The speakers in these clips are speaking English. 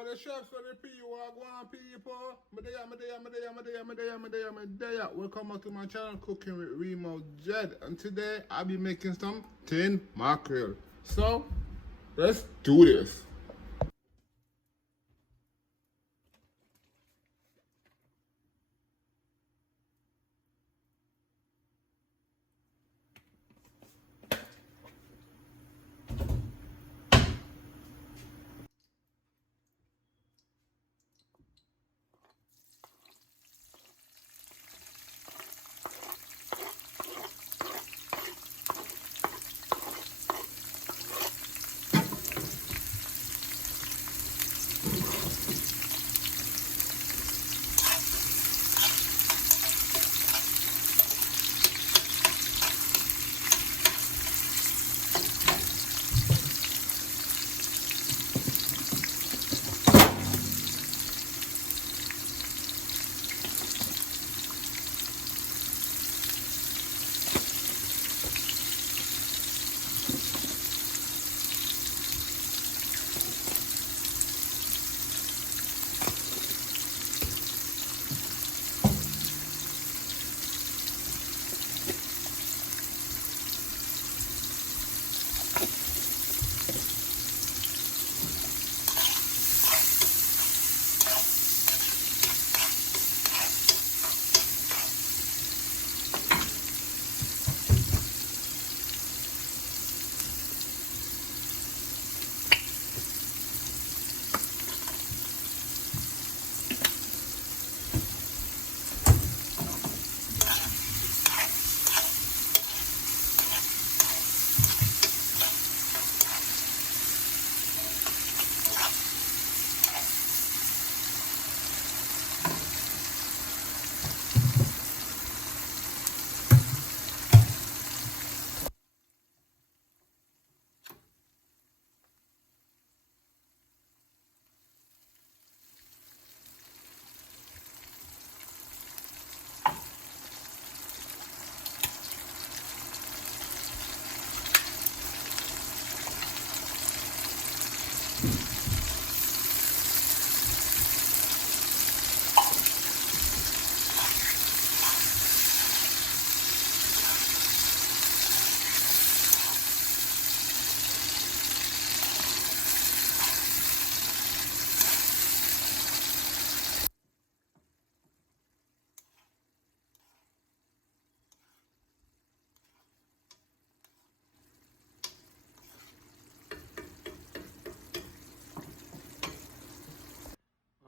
What the chefs for the people, wagwan people. Medea. Welcome back to my channel, Cooking with Remo Jed. And today I'll be making some tin mackerel. So, let's do this.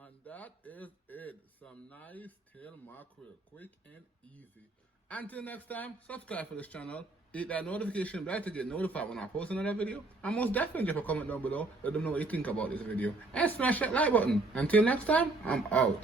And that is it. Some nice tail mackerel, quick and easy. Until next time, subscribe for this channel, hit that notification bell to get notified when I post another video, and most definitely drop a comment down below, let them know what you think about this video, and smash that like button. Until next time, I'm out.